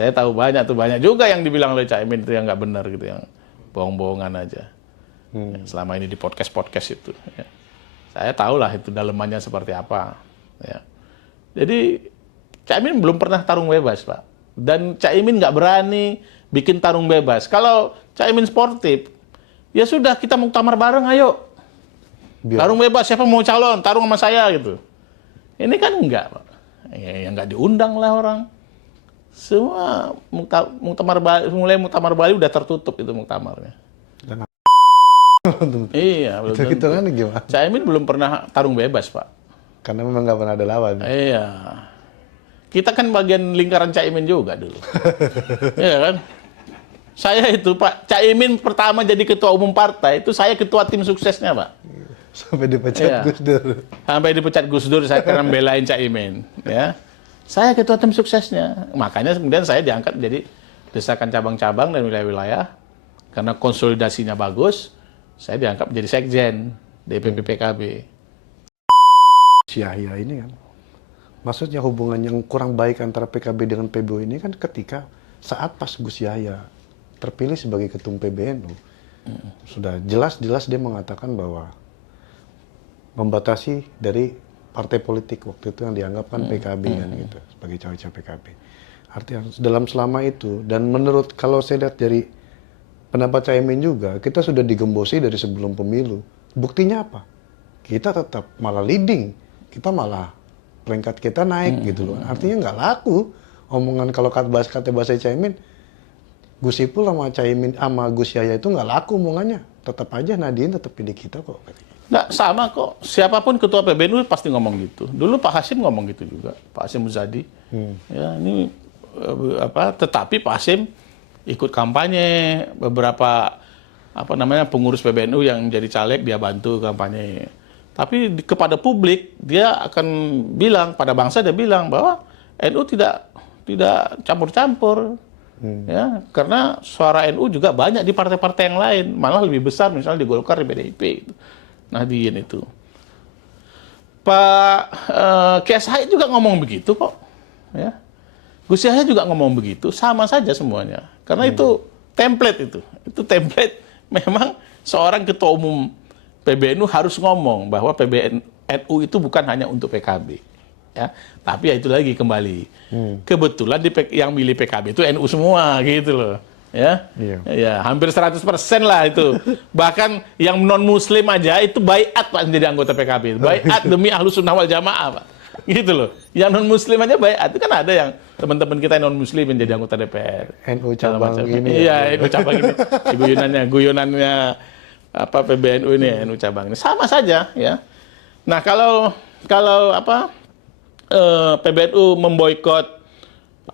Saya tahu banyak juga yang dibilang oleh Cak Imin itu yang nggak benar gitu, yang bohong-bohongan aja. Selama ini di podcast itu. Ya. Saya tahu lah itu dalemannya seperti apa. Ya. Jadi Cak Imin belum pernah tarung bebas, Pak. Dan Cak Imin nggak berani bikin tarung bebas. Kalau Cak Imin sportif, ya sudah kita muktamar bareng, ayo. Tarung bebas, siapa mau calon, tarung sama saya gitu. Ini kan enggak, Pak. Ya, yang nggak diundang lah orang. Semua muktamar Bali, mulai muktamar Bali udah tertutup itu muktamarnya. Iya, belum. Itu kan gimana? Cak Imin belum pernah tarung bebas, Pak. Karena memang nggak pernah ada lawan. Iya. Kita kan bagian lingkaran Cak Imin juga dulu. Iya kan? Saya itu, Pak, Cak Imin pertama jadi ketua umum partai, itu saya ketua tim suksesnya, Pak. Sampai dipecat Gus Dur. Sampai dipecat Gus Dur, saya karena belain Cak Imin. Ya. Saya ketua tim suksesnya. Makanya kemudian saya diangkat jadi desakan cabang-cabang dan wilayah-wilayah. Karena konsolidasinya bagus, saya diangkat menjadi sekjen DPP PKB. Yahya ini kan, maksudnya hubungan yang kurang baik antara PKB dengan PBNU ini kan ketika saat pas Gus Yahya terpilih sebagai ketum PBNU, sudah jelas-jelas dia mengatakan bahwa membatasi dari partai politik waktu itu yang dianggap kan PKB kan gitu, sebagai cawe-cawe PKB. Artinya dalam selama itu, dan menurut kalau saya lihat dari pendapat Caimin juga, kita sudah digembosi dari sebelum pemilu. Buktinya apa? Kita tetap malah leading, kita malah peringkat kita naik gitu loh. Artinya nggak laku omongan kalau kata bahasa Caimin, Gus Ipul sama Caimin sama Gus Yahya itu nggak laku omongannya. Tetap aja Nadine tetap pilih kita kok. Nggak, sama kok. Siapapun ketua PBNU pasti ngomong gitu. Dulu Pak Hasyim ngomong gitu juga, Pak Hasyim Muzadi. Ya, ini tetapi Pak Hasyim ikut kampanye, beberapa pengurus PBNU yang jadi caleg dia bantu kampanye. Tapi kepada publik dia akan bilang, pada bangsa dia bilang bahwa NU tidak campur-campur. Ya, karena suara NU juga banyak di partai-partai yang lain, malah lebih besar misalnya di Golkar, di PDIP gitu. Nahdien itu. Pak Kiai Said juga ngomong begitu kok. Ya. Gus Yahya juga ngomong begitu, sama saja semuanya. Karena itu template itu. Itu template memang seorang ketua umum PBNU harus ngomong bahwa PBNU itu bukan hanya untuk PKB. Ya. Tapi ya itu lagi kembali. Kebetulan yang milih PKB itu NU semua gitu loh. Ya, ya hampir 100% lah itu. Bahkan yang non Muslim aja itu baiat Pak menjadi anggota PKB. Baiat demi Ahlus Sunnah wal Jamaah Pak. Gitu loh. Yang non Muslim aja baiat. Itu kan ada yang teman-teman kita yang non Muslim menjadi anggota DPR. NU cabang ini. Iya, NU cabang ini. Guyonannya PBNU ini NU cabang ini sama saja ya. Nah kalau PBNU memboikot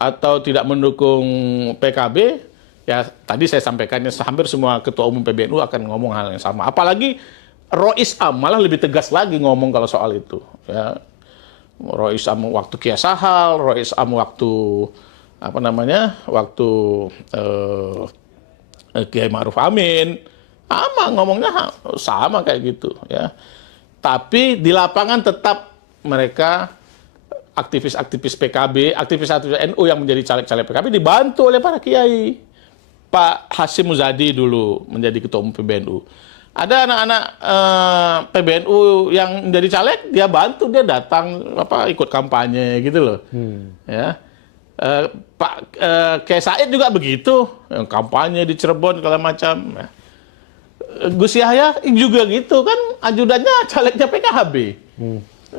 atau tidak mendukung PKB, ya tadi saya sampaikannya hampir semua ketua umum PBNU akan ngomong hal yang sama. Apalagi Rois Am malah lebih tegas lagi ngomong kalau soal itu. Ya. Rois Am waktu Kiai Sahal, Rois Am waktu waktu Kiai Ma'ruf Amin, sama ngomongnya sama kayak gitu. Ya. Tapi di lapangan tetap mereka aktivis-aktivis PKB, aktivis-aktivis NU yang menjadi caleg-caleg PKB dibantu oleh para kiai. Pak Hasyim Muzadi dulu menjadi ketua umum PBNU. Ada anak-anak PBNU yang menjadi caleg, dia bantu, dia datang ikut kampanye gitu loh. Ya. Pak Kiai Said juga begitu, yang kampanye di Cirebon segala macam. Ya. Gus Yahya juga gitu kan, ajudannya calegnya PKB.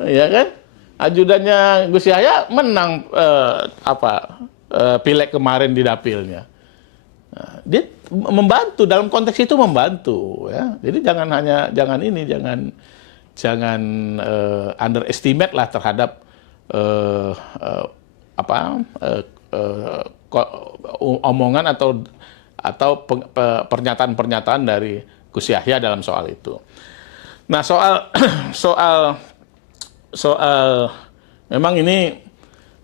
Ya kan? Ajudannya Gus Yahya menang pileg kemarin di dapilnya. Nah, dia membantu, dalam konteks itu membantu ya. Jadi jangan underestimate lah terhadap omongan atau pernyataan-pernyataan dari Gus Yahya dalam soal itu. Nah, soal memang ini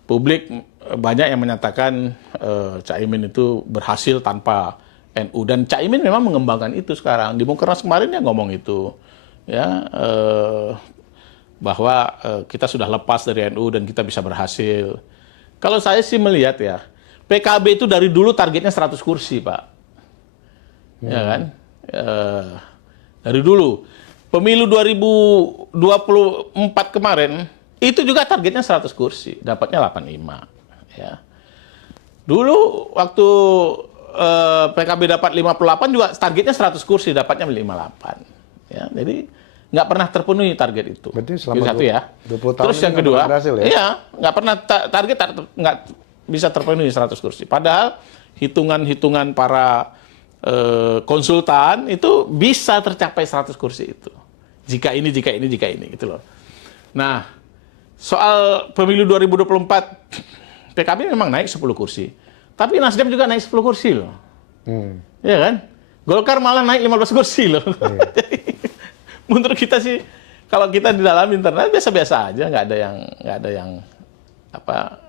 publik banyak yang menyatakan Cak Imin itu berhasil tanpa NU, dan Cak Imin memang mengembangkan itu sekarang. Di Mukernas kemarin dia ngomong itu, ya bahwa kita sudah lepas dari NU dan kita bisa berhasil. Kalau saya sih melihat ya, PKB itu dari dulu targetnya 100 kursi, Pak. Ya kan? Dari dulu. Pemilu 2024 kemarin, itu juga targetnya 100 kursi. Dapatnya 85. Ya. Dulu waktu PKB dapat 58 juga targetnya 100 kursi, dapatnya 58. Ya, jadi nggak pernah terpenuhi target itu. Berarti selama satu ya. 20 tahun Terus yang ini kedua, nggak berhasil ya? iya, nggak pernah target nggak bisa terpenuhi 100 kursi. Padahal hitungan-hitungan para konsultan itu bisa tercapai 100 kursi itu. Jika ini gitu loh. Nah, soal pemilu 2024 PKB memang naik 10 kursi. Tapi Nasdem juga naik 10 kursi loh. Iya kan? Golkar malah naik 15 kursi loh. Jadi, menurut kita sih, kalau kita di dalam internal biasa-biasa aja, nggak ada yang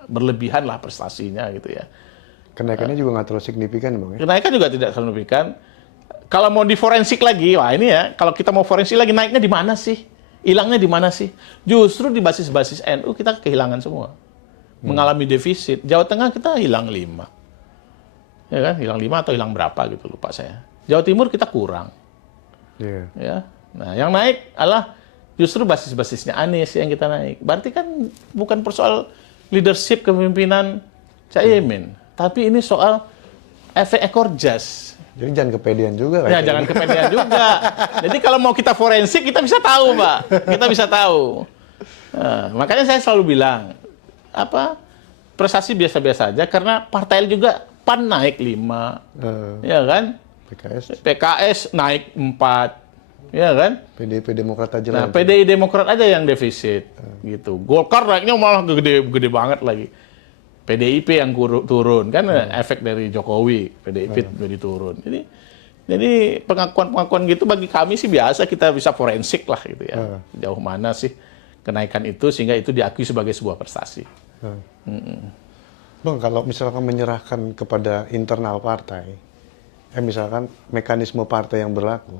berlebihan lah prestasinya gitu ya. Kenaikannya juga nggak terlalu signifikan, Bang. Ya? Kenaikan juga tidak signifikan. Kalau mau diforensik lagi, wah ini ya, kalau kita mau forensik lagi, naiknya di mana sih? Hilangnya di mana sih? Justru di basis-basis NU kita kehilangan semua. Mengalami defisit. Jawa Tengah kita hilang 5. Ya kan? Hilang 5 atau hilang berapa gitu, lupa saya. Jawa Timur kita kurang. Yeah. Ya. Nah, yang naik adalah justru basis-basisnya Anies yang kita naik. Berarti kan bukan persoal leadership kepemimpinan Caimin, tapi ini soal efek ekor jas. Jadi jangan kepedean juga. Ya, jangan kepedean juga. Jadi kalau mau kita forensik, kita bisa tahu, Pak. Kita bisa tahu. Nah, makanya saya selalu bilang, prestasi biasa-biasa aja, karena partai juga PAN naik 5, ya kan? PKS naik 4, ya kan? PDIP Demokrat aja. Nah, PDI Demokrat aja yang defisit, gitu. Golkar naiknya malah gede banget lagi. PDIP yang turun, kan efek dari Jokowi, PDIP jadi turun. Jadi pengakuan-pengakuan gitu bagi kami sih biasa, kita bisa forensik lah gitu ya. Jauh mana sih kenaikan itu sehingga itu diakui sebagai sebuah prestasi. Bang, kalau misalkan menyerahkan kepada internal partai, misalkan mekanisme partai yang berlaku,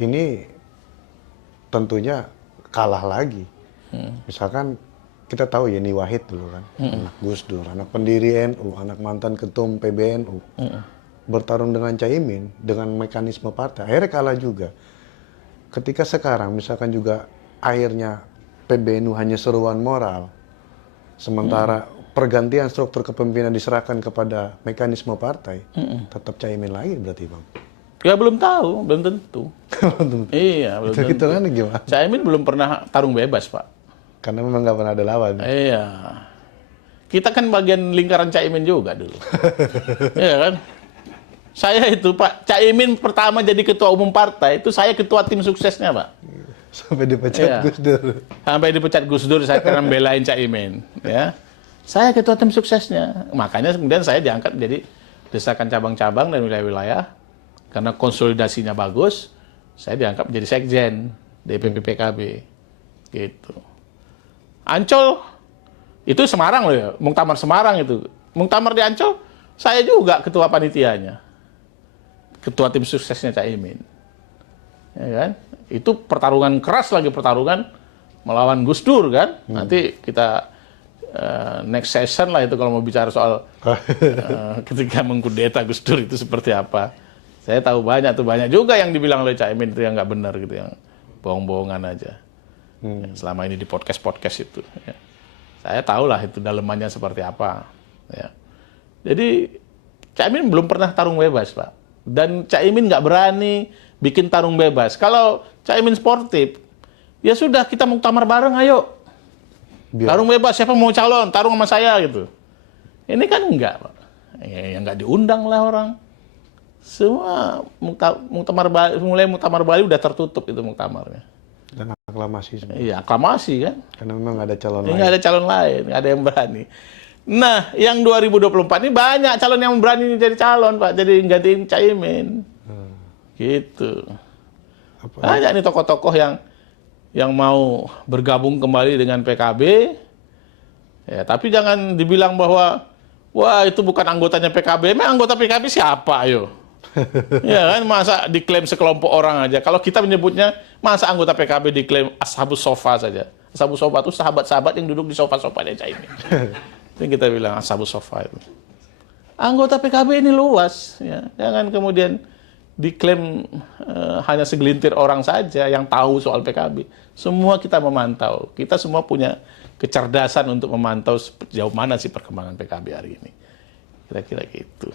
ini tentunya kalah lagi. Misalkan kita tahu Yeni Wahid dulu kan, anak Gus Dur, anak pendiri NU, anak mantan ketum PBNU, bertarung dengan Caimin dengan mekanisme partai, akhirnya kalah juga. Ketika sekarang misalkan juga akhirnya PBNU hanya seruan moral, sementara pergantian struktur kepemimpinan diserahkan kepada mekanisme partai, tetap Caimin lagi berarti, Bang? Ya belum tahu, belum tentu. Iya, belum tentu. Itu kan gimana? Caimin belum pernah tarung bebas, Pak. Karena memang nggak pernah ada lawan. Iya. Kita kan bagian lingkaran Caimin juga dulu. Iya kan? Saya itu, Pak, Caimin pertama jadi ketua umum partai, itu saya ketua tim suksesnya, Pak. Sampai dipecat Gus Dur. Sampai dipecat Gus Dur, saya karena belain Caimin. Ya. Saya ketua tim suksesnya. Makanya kemudian saya diangkat menjadi desakan cabang-cabang dan wilayah-wilayah. Karena konsolidasinya bagus, saya diangkat menjadi sekjen DPP PKB. Gitu. Ancol, itu Semarang loh ya, Muktamar Semarang itu. Muktamar di Ancol, saya juga ketua panitianya. Ketua tim suksesnya Caimin. Ya kan? Itu pertarungan keras lagi, pertarungan melawan Gus Dur kan. Nanti kita next session lah itu kalau mau bicara soal ketika mengkudeta Gus Dur itu seperti apa. Saya tahu banyak juga yang dibilang oleh Caimin itu yang nggak benar gitu, yang bohong-bohongan aja. Selama ini di podcast itu. Ya. Saya tahu lah itu dalemannya seperti apa. Ya. Jadi Caimin belum pernah tarung bebas, Pak. Dan Caimin nggak berani bikin tarung bebas. Kalau Caimin sportif, ya sudah kita muktamar bareng, ayo. Tarung bebas, siapa mau calon, tarung sama saya gitu. Ini kan enggak, Pak. Ya nggak diundang lah orang. Semua muktamar Bali udah tertutup itu muktamarnya. Dan aklamasi semua. Iya, aklamasi kan. Karena memang nggak ada calon lain. Nggak ada calon lain, nggak ada yang berani. Nah, yang 2024 ini banyak calon yang berani jadi calon, Pak. Jadi gantiin Caimin. Gitu. Banyak nih tokoh-tokoh yang mau bergabung kembali dengan PKB. Ya, tapi jangan dibilang bahwa wah itu bukan anggotanya PKB. Memang anggota PKB siapa, ayo? Ya kan, masa diklaim sekelompok orang aja. Kalau kita menyebutnya, masa anggota PKB diklaim ashabus sofa saja. Ashabus sofa itu sahabat-sahabat yang duduk di sofa-sofanya Caimin. Itu yang kita bilang ashabus sofa itu. Anggota PKB ini luas, ya. Jangan kemudian diklaim hanya segelintir orang saja yang tahu soal PKB. Semua kita memantau. Kita semua punya kecerdasan untuk memantau sejauh mana sih perkembangan PKB hari ini. Kira-kira gitu.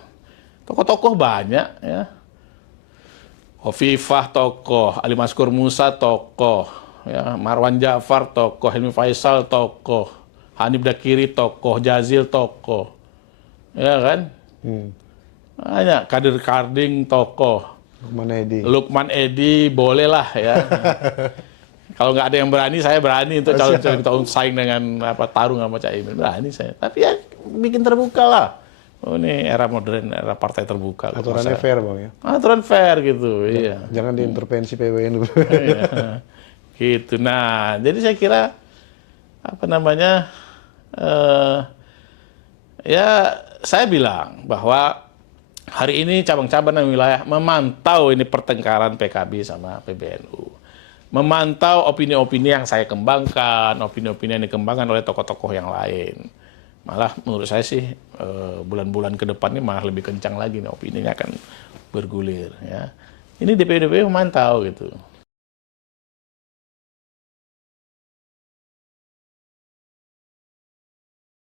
Tokoh-tokoh banyak, ya. Hovifah tokoh, Ali Maskur Musa tokoh, ya. Marwan Jafar tokoh, Hilmi Faisal tokoh, Hanif Dakiri tokoh, Jazil tokoh, ya kan? Banyak Kadir Karding tokoh, Lukman Edi bolehlah ya. Kalau nggak ada yang berani, saya berani untuk calon saing dengan tarung sama Caimin, berani saya. Tapi ya bikin terbuka lah. Oh, ini era modern, era partai terbuka. Aturannya fair, Bang, ya? Aturan fair gitu, iya. Jangan diintervensi PBNU. Iya. Gitu. Nah, jadi saya kira ya saya bilang bahwa hari ini cabang-cabang dan wilayah memantau ini pertengkaran PKB sama PBNU. Memantau opini-opini yang saya kembangkan, opini-opini yang dikembangkan oleh tokoh-tokoh yang lain. Malah menurut saya sih bulan-bulan ke depan ini malah lebih kencang lagi nih opininya akan bergulir, ya. Ini DPD memantau gitu.